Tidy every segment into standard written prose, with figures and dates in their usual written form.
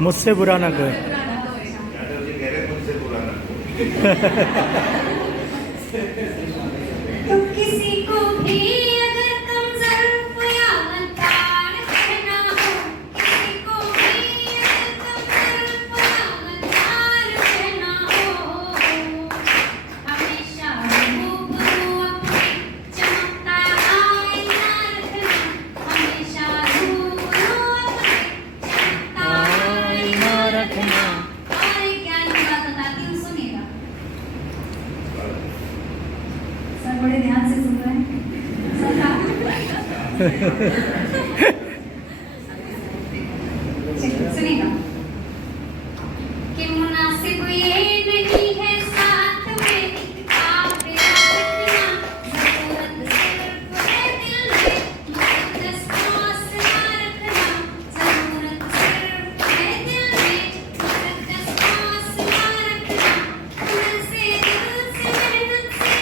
मुझसे बुरा ना कोई। तो किसी को भी अगर कम ज़र्फ़ या लताड़ कहना हो, किसी को भी अगर कम ज़र्फ़ या लताड़ कहना हो, हमेशा रूबरू अपने चमकता आईना रखना, हमेशा रूबरू अपने चमकता आईना रखना। और एक ज्ञान की बात बताती हूँ, सुनिएगा। सर बड़े ध्यान से सुन रहे हैं। सुनिएगा कि मुनासिब ये नहीं है साथ में काफिला रखना, ज़रूरत सिर्फ है दिल में मुक़द्दस फासला रखना, ज़रूरत सिर्फ है दिल में मुक़द्दस फासला रखना। दिल से मेहनत से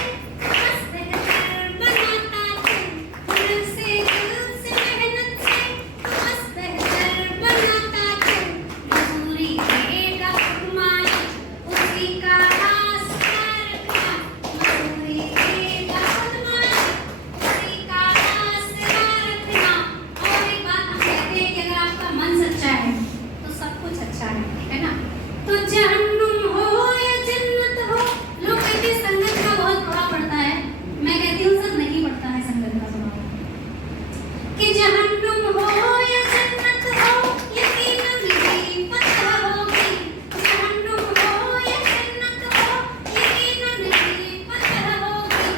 बस बेहतर बनाता तू, दिल से मेहनत से बस बेहतर बनाता तू। मजबूरी देगा फरमाई उसी का रास्ता रखना, मजबूरी देगा फरमाई उसी का रास्ता रखना। और एक बात हम कहते हैं कि अगर आपका मन सच्चा है तो सब कुछ अच्छा है ना। तो जहन्नुम हो या जन्नत हो, लोग कहते हैं संगत का बहुत प्रभाव पड़ता है। मैं कहती हूँ सर नहीं पड़ता है संगत का प्रभाव। कि जहन्नुम हो या जन्नत हो, यकीनन ही फतह होगी। जहन्नुम हो या जन्नत हो, यकीनन ही फतह होगी।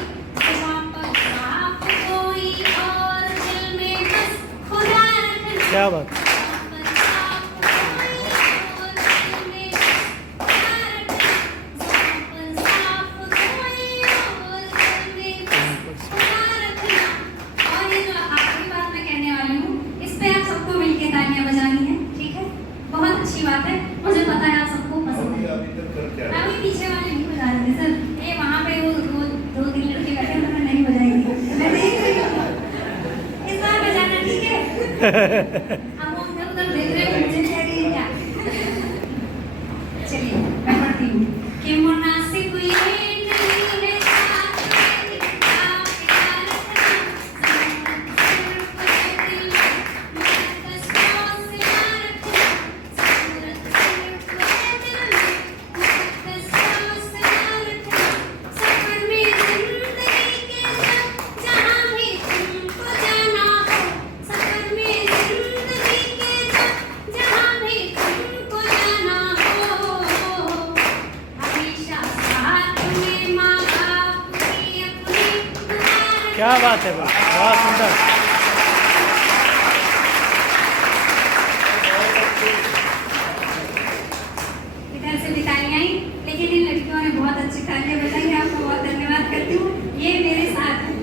वहाँ पर आप कोई और दिल में बस खुदा रखना। क्या बात। वहाँ पर आप कोई और दिल में बस खुदा रखना। वहाँ पर साफ कोई और दिल में बस खुदा रखना। और ये जो आखिरी बात मैं कहने वाली हूँ, इस पे आप सबको मिलके तालियां बजानी है, ठीक है? बहुत अच्छी बात है, मुझे पता है आप सबको पसंद है। अभी पीछे वाले नहीं बजा रहे थे सर, ये वहाँ पे वो दो तीन लड़के बैठे हैं, मैं नहीं बजाएंगी, मैं देख रही हूँ। इस बार बजाना ठीक है? अब वो उधर देख रहे हैं, मुझे कह रही है क्या? चलिए मैं पढ़ती हूँ कि मुनासिब ये नहीं है साथ में काफिला रखना, ज़रूरत सिर्फ है दिल में मुक़द्दस फासला रखना, ज़रूरत सिर्फ है दिल में मुक़द्दस फासला रखना। सफ़र में ज़िंदगी के जहाँ भी तुमको जाना हो, सफ़र में ज़िंदगी के जहाँ भी तुमको जाना हो, हमेशा साथ में माँ बाप की अपनी दुआ क्या बात है, बहुत सुंदर। इधर से भी तालियां आई, लेकिन इन लड़कियों ने बहुत अच्छी तालियां बजाई। आपको बहुत धन्यवाद करती हूँ, ये मेरे साथ हैं।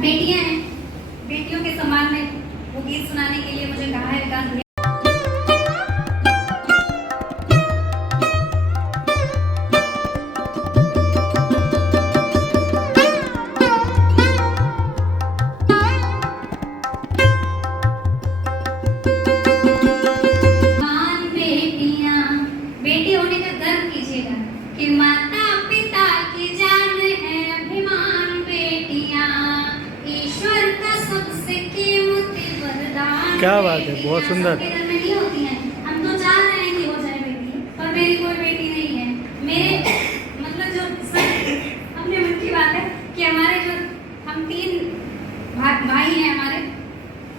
बेटियां हैं, बेटियों के सम्मान में वो गीत सुनाने के लिए मुझे कहा है विकास भैया। मान बेटियां, बेटी होने का गर्व कीजिएगा कि माता पिता की जान है अभिमान बेटियां, ईश्वर का सबसे कीमती वरदान। क्या बात है, बहुत सुंदर। सबके घर में नहीं होती हैं, हम तो चाह रहे हैं कि हो जाए बेटी, पर मेरी कोई बेटी नहीं है। मेरे मतलब जो अपने मन की बात है कि हमारे जो हम तीन भाई हैं, हमारे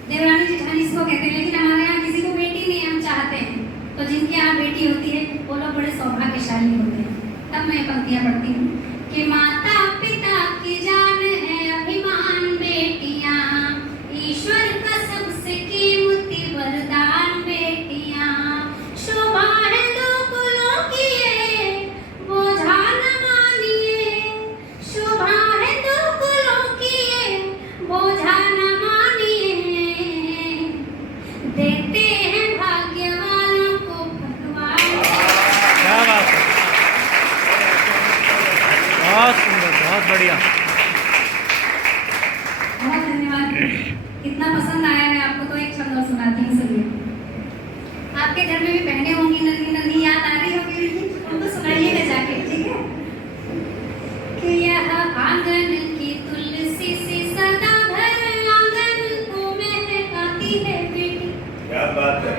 देवरानी जेठानी इसको कहते हैं, लेकिन हमारे यहाँ किसी को बेटी नहीं है, हम चाहते हैं। तो जिनके यहाँ बेटी होती है वो लोग बड़े सौभाग्यशाली होते हैं। तब मैं ये पंक्तियाँ पढ़ती हूँ कि माता पिता की जान है अभिमान बेटियाँ, ईश्वर का सबसे कीमती वरदान बेटियाँ। शोभा है दो कुलों की ये, बोझा न मानिए। शोभा है दो कुलों की ये, बोझा न मानिए। देते हैं भाग्य वालों को भगवान। क्या बात है, बहुत सुंदर। इतना पसंद आया है आपको तो एक छंद और सुनाती हूँ, सुनिए। आपके घर में भी बहनें होंगी, नन्ही नन्ही याद आ रही होगी, उनको सुनाइएगा जाके, ठीक है? कि यह आंगन की तुलसी सी सदा भर आंगन को महकाती है बेटी। क्या बात है।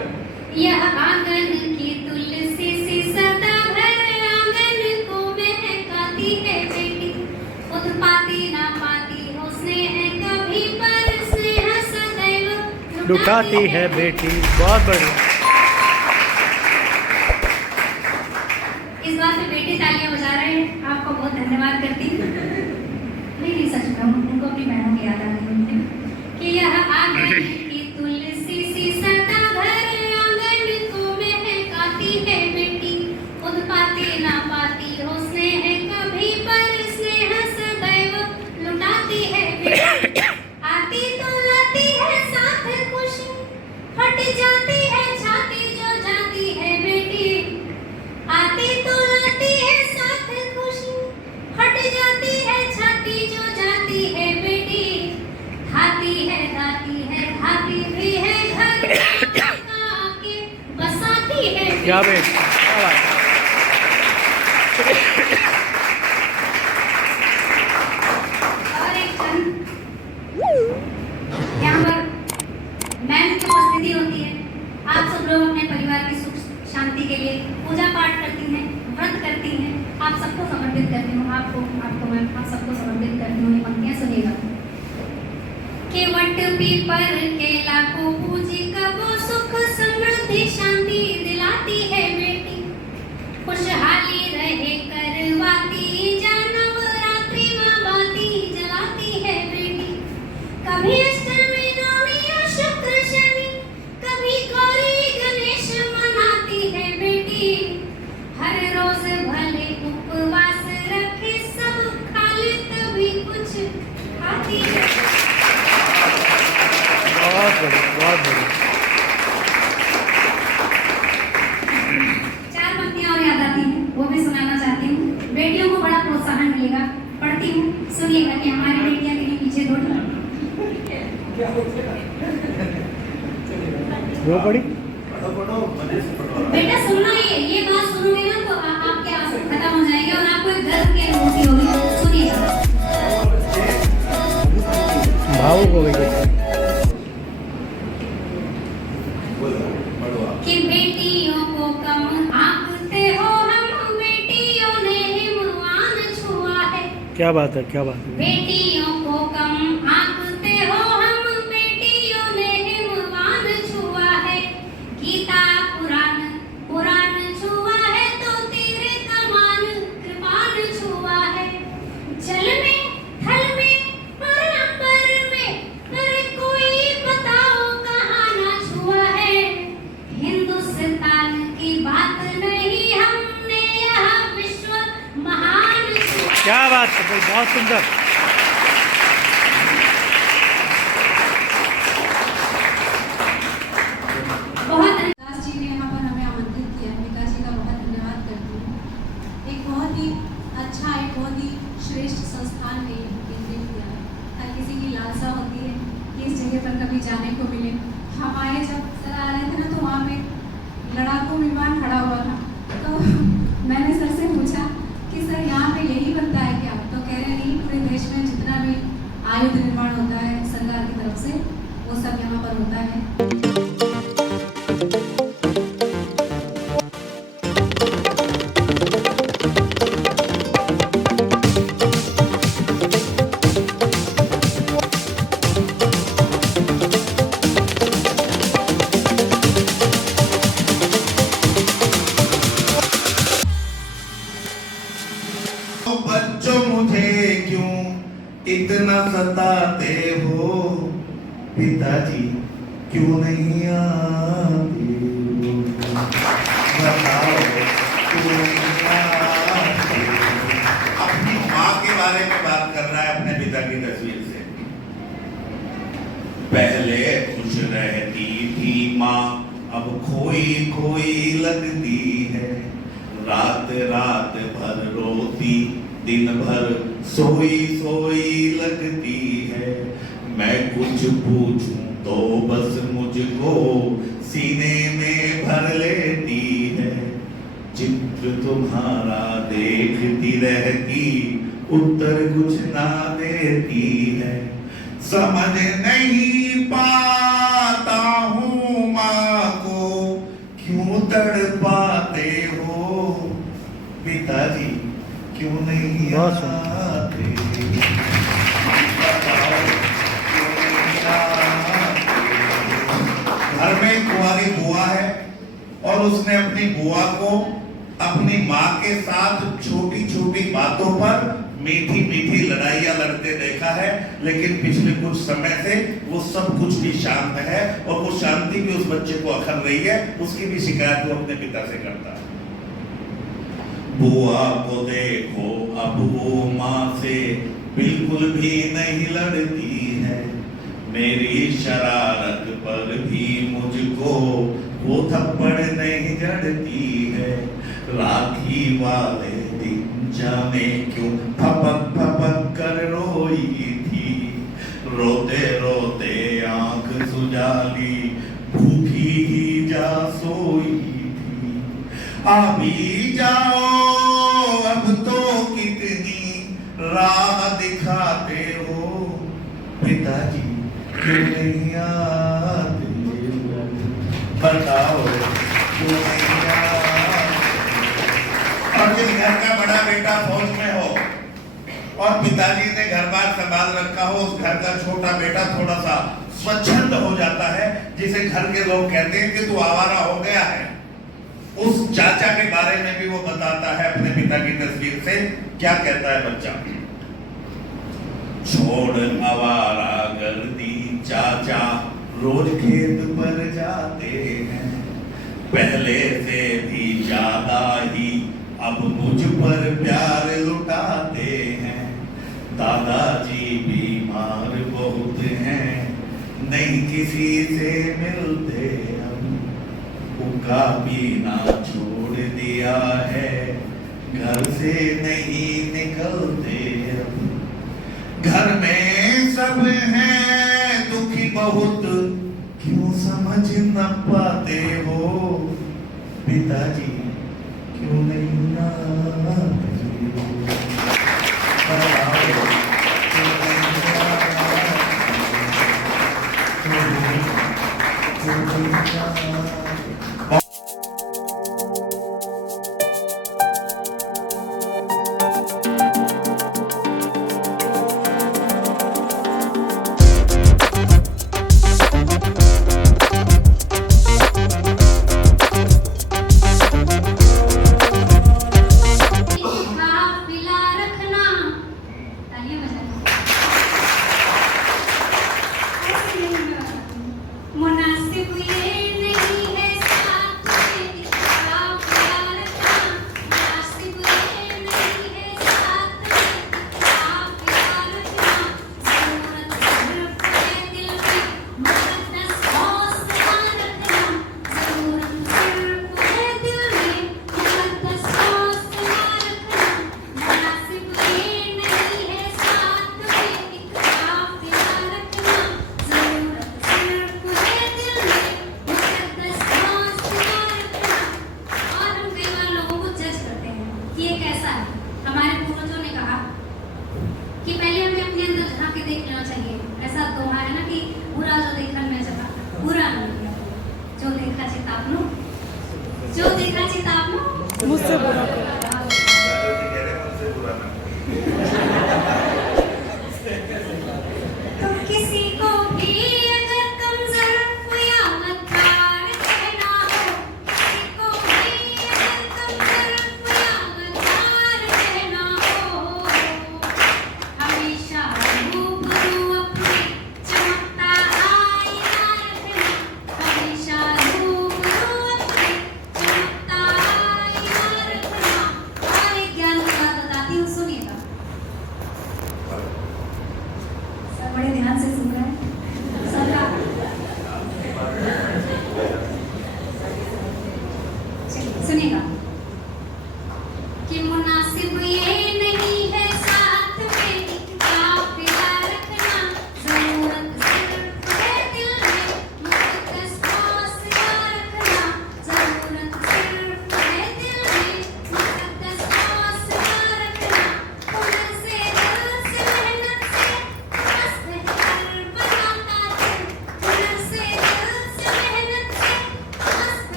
यह आंगन की तुलसी सी सदा भर आंगन को महकाती है बेटी। उत्पाती ना पाती हो स्नेह कभी, पर स्नेह सदैव लुटाती है बेटी। बहुत बढ़िया। इस बात पे बेटी तालियां बजा रहे हैं, आपको बहुत धन्यवाद करती हूँ। नहीं सच में उनको अपनी बहनों की याद आ रही है कि यह आंगन की तुलसी सी सदा भर आंगन को महकाती है बेटी। उत्पाती ना पाती हो स्नेह कभी, पर स्नेह सदैव लुटाती है बेटी। आती तो लाती है साथ खुशी, फट जाती है छाती जो जाती है बेटी। आती तो लाती है साथ खुशी, फट जाती है छाती जो जाती है बेटी। खाती है दाती है खाती भी है घर आके बसाती है क्या बेटी, क्या बात है। और एक छंद यहाँ पर मैम की उपस्थिति होती है। आप सब लोग अपने परिवार की सुख शांति के लिए पूजा पाठ करती हैं, व्रत करती हैं। आप सबको समर्पित करती हूँ, आपको मैं आप सबको समर्पित करती हूँ। ये पंक्तियाँ सुनिएगा। के वट पीपर केला को पूजी कबो सुख समृद्धि शांति दिलाती है बेटी। खुशहाली रहे करवाती जानव रात्रि माँ बाती जलाती है बेटी। कभी अष्टमी नवमी और शुक्र शनि, कभी गौरी गणेश मनाती है बेटी। हर रोज भले उपवास रखे सब खा ले तभी कुछ खाती है। बहुत बढ़िया, बहुत बढ़िया। चार पंक्तियां और याद आती हैं, वो भी सुनाना चाहती हूँ। बेटियों को बड़ा प्रोत्साहन मिलेगा। पढ़ती हूँ, सुनिएगा कि हमारी बेटियां कहीं पीछे थोड़ी। वो पढ़ी। बेटा सुनना, ये बात सुनोगे ना तो आपके आंसू खत्म हो जाएंगे और आपको एक गर्व की अनुभूति होगी। सुनिएगा। भावुक हो गई। कि बेटियों को कम आंकते हो हम, बेटियों ने हिमवान छुआ है। क्या बात है, क्या बात है। बेटियों को कम आंकते हो हम, बेटियों ने हिमवान छुआ है। गीता पुराण पुराण छुआ है तो तेरे कमान कृपान छुआ है। जल में थल में और अंबर में, अरे कोई बताओ कहाँ ना छुआ है। हिंदुस्तान की बात नहीं, हमने यह विश्व महान छुआ। क्या बात है भाई, बहुत सुंदर। बहुत दास जी ने यहाँ पर हमें आमंत्रित किया है। पिताजी का बहुत धन्यवाद करती हूँ। एक बहुत ही अच्छा, एक बहुत ही श्रेष्ठ संस्थान ने केंद्रित किया है। हर किसी की लालसा होती है कि इस जगह पर कभी जाने को मिले। हमारे जब सर आ रहे थे ना तो वहाँ पे लड़ाकू विमान खड़ा हुआ था, तो मैंने सर से पूछा कि सर यहाँ पे यही बनता है क्या? तो कह रहे नहीं, पूरे देश में जितना भी आयुध निर्माण होता है सरकार की तरफ से, वो सब यहाँ पर होता है। बच्चों मुझे क्यों इतना सताते हो, पिताजी क्यों नहीं आते हो? बताओ क्यों नहीं आते हो? अपनी माँ के बारे में बात कर रहा है, अपने पिता की तस्वीर से। पहले खुश रहती थी माँ, अब खोई खोई लगती है। रात रात भर रोती, दिन भर सोई सोई लगती है। मैं कुछ पूछूं तो बस मुझको सीने में भर लेती है। चित्र तुम्हारा देखती रहती, उत्तर कुछ ना देती है। समझ नहीं पाता हूँ माँ को क्यों तड़पाते हो, पिताजी क्यों नहीं बहुत सुंदर। आते, बताओ क्यों नहीं आते। घर में एक कुंवारी बुआ है और उसने अपनी बुआ को अपनी माँ के साथ छोटी छोटी बातों पर मीठी मीठी लड़ाइयां लड़ते देखा है, लेकिन पिछले कुछ समय से वो सब कुछ भी शांत है और वो शांति भी उस बच्चे को अखर रही है। उसकी भी शिकायत वो अपने पिता से करता है। बुआ को देखो अब वो माँ से बिल्कुल भी नहीं लड़ती है। मेरी शरारत पर भी मुझको वो थप्पड़ नहीं जड़ती है। राखी वाले दिन जाने क्यों फपक फपक कर रोई थी। रोते रोते आंख सुजाली भूखी ही जा सोई थी। अभी जाओ अब तो कितनी राह दिखाते हो, पिताजी क्यों नहीं आते, बताओ क्यों नहीं आते। और जिस घर का बड़ा बेटा फौज में हो और पिताजी ने घर बार संभाल रखा हो, उस घर का छोटा बेटा थोड़ा सा स्वच्छंद हो जाता है, जिसे घर के लोग कहते हैं कि तू आवारा हो गया है। उस चाचा के बारे में भी वो बताता है अपने पिता की तस्वीर से। क्या कहता है बच्चा? छोड़ आवारा गर्दी चाचा रोज खेत पर जाते हैं। पहले से भी ज्यादा ही अब मुझ पर प्यार लुटाते हैं। दादाजी बीमार बहुत हैं, नहीं किसी से मिलते हम। उनका पीना छोड़ दिया है, घर से नहीं निकलते हम। घर में सब हैं दुखी बहुत, क्यों समझ न पाते हो, पिताजी क्यों नहीं आते। काफी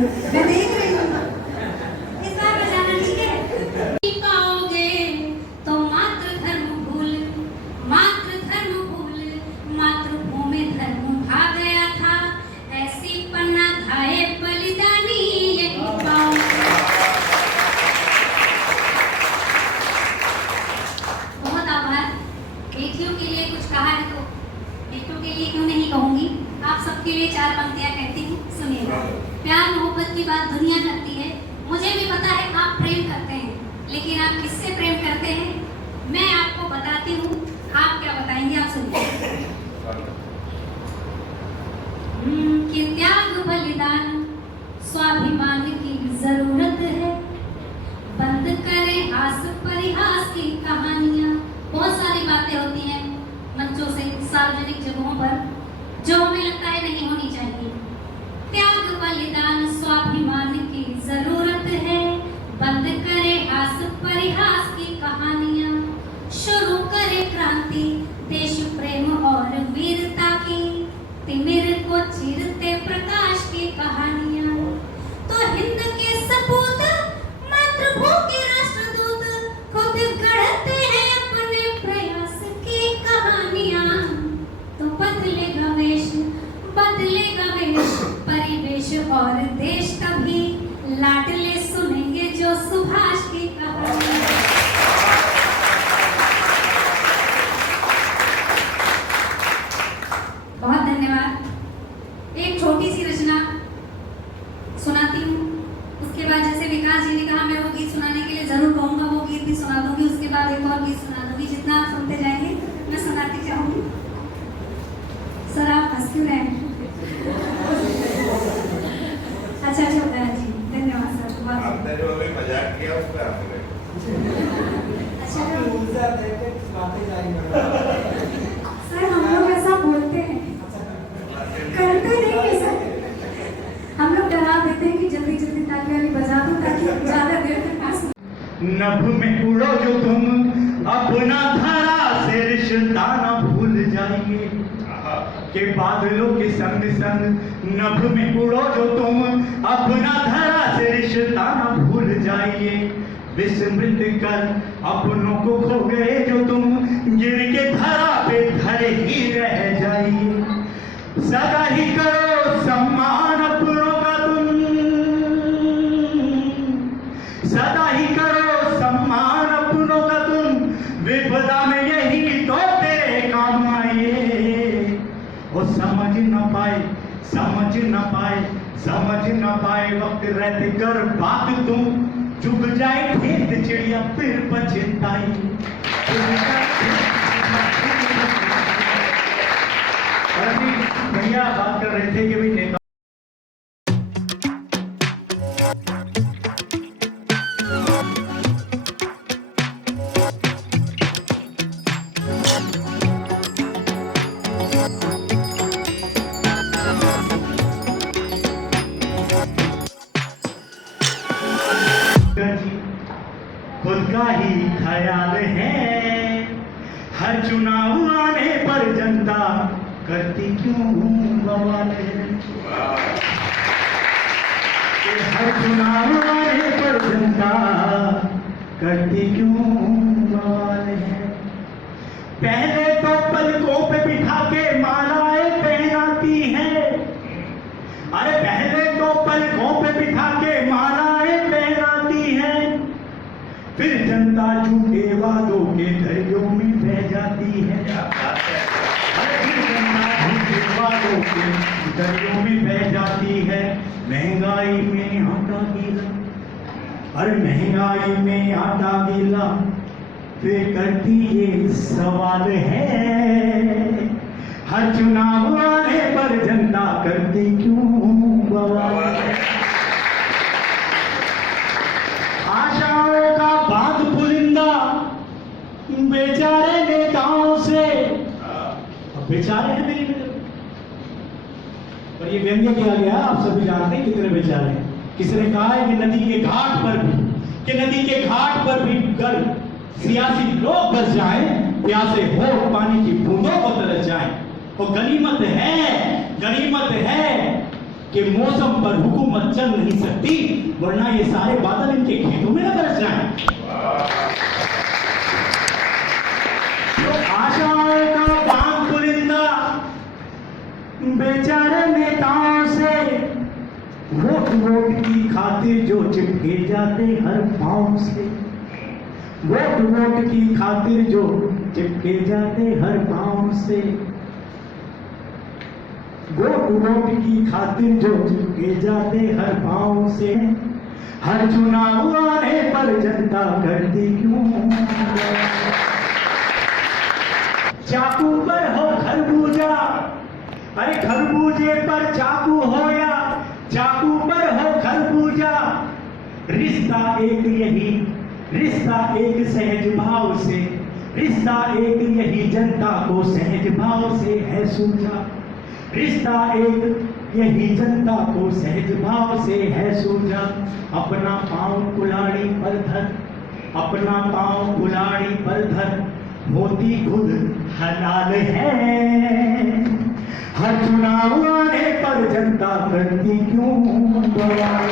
मैं देख रही हूँ। इस बार बजाना ठीक है? पाओगे तो मातृधर्म भूल, मातृभूमि धर्म भा गया था, ऐसी पन्ना धाये बलिदानी यही पाओगे। बहुत आभार। बेटियों के लिए कुछ कहा है तो बेटों के लिए क्यों नहीं कहूंगी। आप सबके लिए 4 पंक्तियां कहती हूँ, सुनिएगा। प्यार मोहब्बत की बात दुनिया करती है, मुझे भी पता है आप प्रेम करते हैं, लेकिन आप किससे प्रेम करते हैं मैं आपको बताती हूँ। आप क्या बताएंगे, आप सुनिए। कि त्याग बलिदान स्वाभिमान की जरूरत है, बंद करें हास परिहास की कहानियां। बहुत सारी बातें होती हैं मंचों से, सार्वजनिक जगहों पर, जो हमें लगता है नहीं होनी चाहिए। त्याग बलिदान स्वाभिमान की जरूरत है, बंद करे हास परिहास की कहानियां, शुरू करे क्रांति देश प्रेम और वीरता की, तिमिर को चीरते प्रकाश की कहानियां। तो हिंद के सपूत मातृभूमि के राष्ट्रदूत खुद गढ़ते हैं अपने प्रयास की कहानियां। तो बदलेगा वेश परिवेश और देश तभी, लाडले सुनेंगे जो सुभाष की कहानी। बहुत धन्यवाद। एक छोटी सी रचना सुनाती हूँ, उसके बाद जैसे विकास जी ने कहा मैं वो गीत सुनाने के लिए जरूर कहूँगा, वो गीत भी सुना दूंगी, उसके बाद एक और गीत सुना दूंगी। जितना आप सुनते जाएंगे मैं सुनाती जाऊंगी। सर आप हंस क्यों रहे हैं? अच्छा होता है जी, धन्यवाद सर। आपने जो अभी मजाक किया उस पे आप गए। अच्छा सर, हम लोग ऐसा बोलते हैं, करते नहीं है सर। हम लोग डरा देते हैं कि जल्दी जल्दी ताली वाली बजा दो ताकि ज्यादा देर तक ना सुने। नभ में उड़ो जो तुम, अपना धरा से रिश्ता न भूल जाइए, के बादलों के संग संग नभ में उड़ो जो तुम, अपना धरा से रिश्ता न भूल जाइए, विस्मृत कर अपनों को खो गए जो तुम, गिर के धरा पे धरे ही रह जाइए, सदा ही करो सम्मान अपनों का तुम, सदा ही करो सम्मान अपनों का तुम, विपदा में यही तो तेरे काम आइए। वो समझ न पाए वक्त रहते कर बात तुम, चुग जाए खेत चिड़िया फिर पछताई। भैया बात कर रहे थे कि भाई नेता खुद का ही ख्याल है, हर चुनाव आने पर जनता करती क्यों बवाल है, हर चुनाव आने पर जनता करती क्यों बवाल है। पहले तो पलकों पे बिठा के मालाएं पहनाती है, अरे पहले तो पलकों पे बिठा के मालाएं पहनाती है, फिर जनता झूठे वादों के दरियों में बह जाती है, फिर जनता झूठे वादों के दरियों में बह जाती है। महंगाई में आटा गीला, अरे महंगाई में आटा गीला, फिर करती ये सवाल है, हर चुनाव आने पर जनता करती क्यों बवाल है। आशाओं का बाग पुलिंदा बेचारे नेताओं से, बेचारे हैं मेरी पर ये व्यंग्य किया गया, आप सभी जानते हैं कितने बेचारे हैं। किसी ने कहा है कि नदी के घाट पर भी गर सियासी लोग बस जाएं, प्यासे हो पानी की बूंदों को तरस जाएं। वो गनीमत है कि मौसम पर हुकूमत चल नहीं सकती, वरना ये सारे बादल इनके खेतों में न बरस जाएं। तो आशाओं का बाग बुलंदा बेचारे नेताओं से, वोट वोट की खातिर जो चिपके जाते हर पांव से, वोट वोट की खातिर जो चिपके जाते हर पांव से, वोट वोट की खातिर जो चिपके जाते हर पांव से, हर चुनाव आने पर जनता करती क्यों? चाकू पर हो खरबूजा, अरे खरबूजे पर चाकू हो या चाकू पर हो खरबूजा, रिश्ता एक यही, रिश्ता एक सहज भाव से, रिश्ता एक यही जनता को सहज भाव से है सूझा, रिश्ता एक यही जनता को सहज भाव से है सूझा। अपना पांव कुल्हाड़ी पर धर, अपना पांव कुल्हाड़ी पर धर, मोती खुद हलाल है, हर चुनाव आने पर जनता करती क्यों बवाल?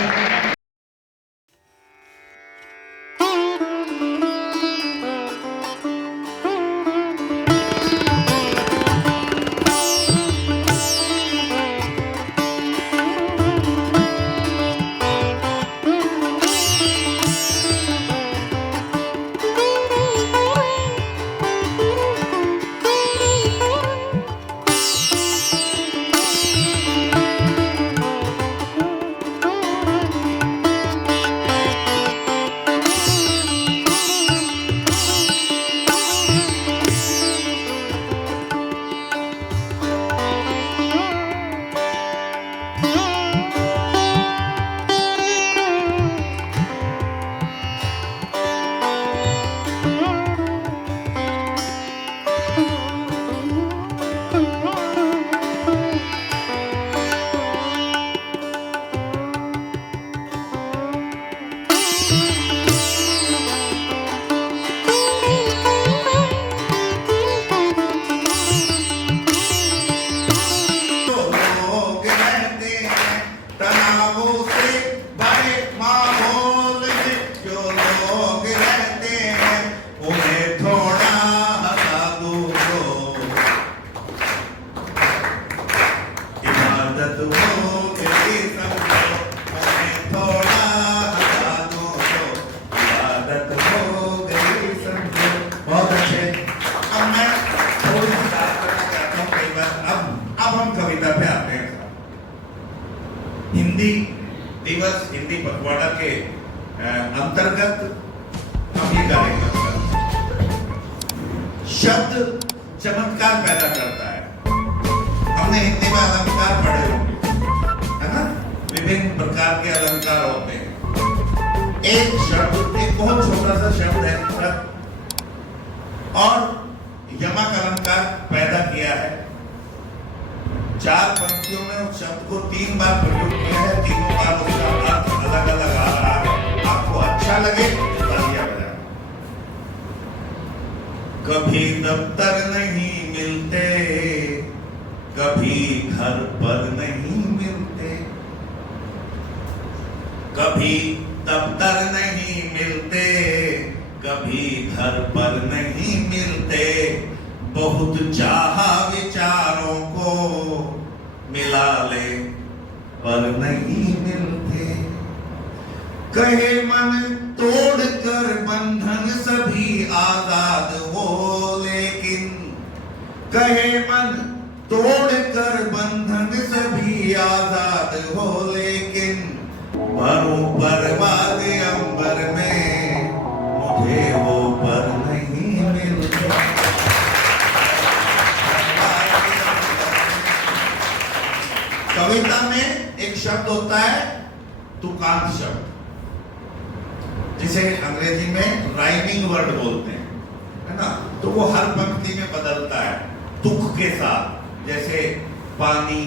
हिंदी दिवस, हिंदी पखवाड़ा के अंतर्गत हम ये गाने करते हैं। शब्द चमत्कार पैदा करता है। हमने हिंदी में अलंकार पढ़े होंगे, है ना? विभिन्न प्रकार के अलंकार होते हैं। एक शब्द, एक बहुत छोटा सा शब्द है सत, और यमक अलंकार पैदा किया है। 4 पंक्तियों में उस शब्द को 3 बार प्रयोग किया है, तीनों बार उसका अर्थ अलग अलग आ रहा है। आपको अच्छा लगे तालियां बजाएं। कभी दफ्तर नहीं मिलते, कभी घर पर नहीं मिलते, कभी दफ्तर नहीं मिलते, कभी घर पर नहीं मिलते, बहुत चाहा विचारों को मिला ले पर नहीं मिलते, कहे मन तोड़कर बंधन सभी आजाद हो, लेकिन कहे मन तोड़कर बंधन सभी आजाद हो, लेकिन भरूं परवाज़ अंबर में मुझे वो पर नहीं मिलते। कविता में एक शब्द होता है तुकांत शब्द, जिसे अंग्रेजी में राइमिंग वर्ड बोलते हैं, है ना? तो वो हर पंक्ति में बदलता है तुक के साथ, जैसे पानी,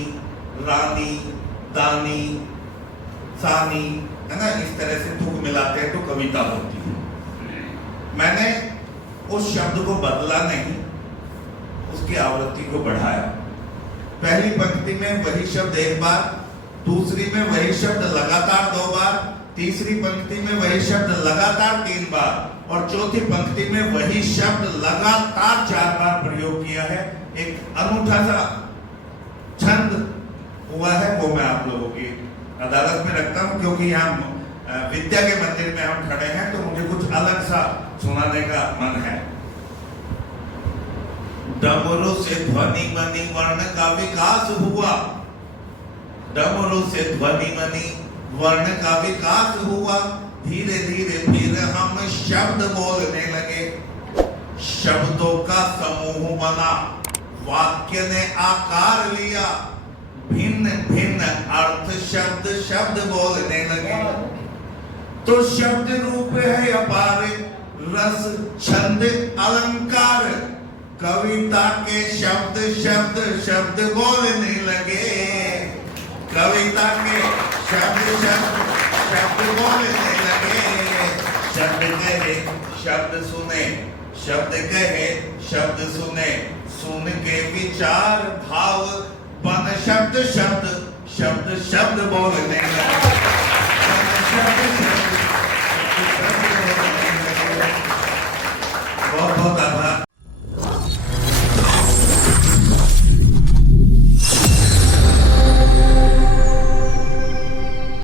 रानी, दानी, सानी, है ना? इस तरह से तुक मिलाते हैं तो कविता होती है। मैंने उस शब्द को बदला नहीं, उसकी आवृत्ति को बढ़ाया। पहली पंक्ति में वही शब्द एक बार दूसरी में वही शब्द लगातार 2 बार, तीसरी पंक्ति में वही शब्द लगातार 3 बार और चौथी पंक्ति में वही शब्द लगातार 4 बार प्रयोग किया है। एक अनूठा सा छंद हुआ है, वो मैं आप लोगों की अदालत में रखता हूं, क्योंकि यहाँ विद्या के मंदिर में हम खड़े हैं तो मुझे कुछ अलग सा सुनाने का मन है। डमरू से ध्वनि बनी वर्ण का विकास हुआ, डमरू से ध्वनि बनी वर्ण का विकास हुआ, धीरे धीरे फिर हम शब्द बोलने लगे, शब्दों का समूह बना, वाक्य ने आकार लिया, भिन्न भिन्न अर्थ शब्द शब्द बोलने लगे। तो शब्द रूप है अपार, रस छंद अलंकार, कविता के शब्द शब्द शब्द बोलने लगे, कविता के शब्द शब्द शब्द बोलने लगे। शब्द कहे शब्द सुने, शब्द कहे शब्द सुने, सुन के विचार भाव बन शब्द शब्द शब्द शब्द बोलने लगे।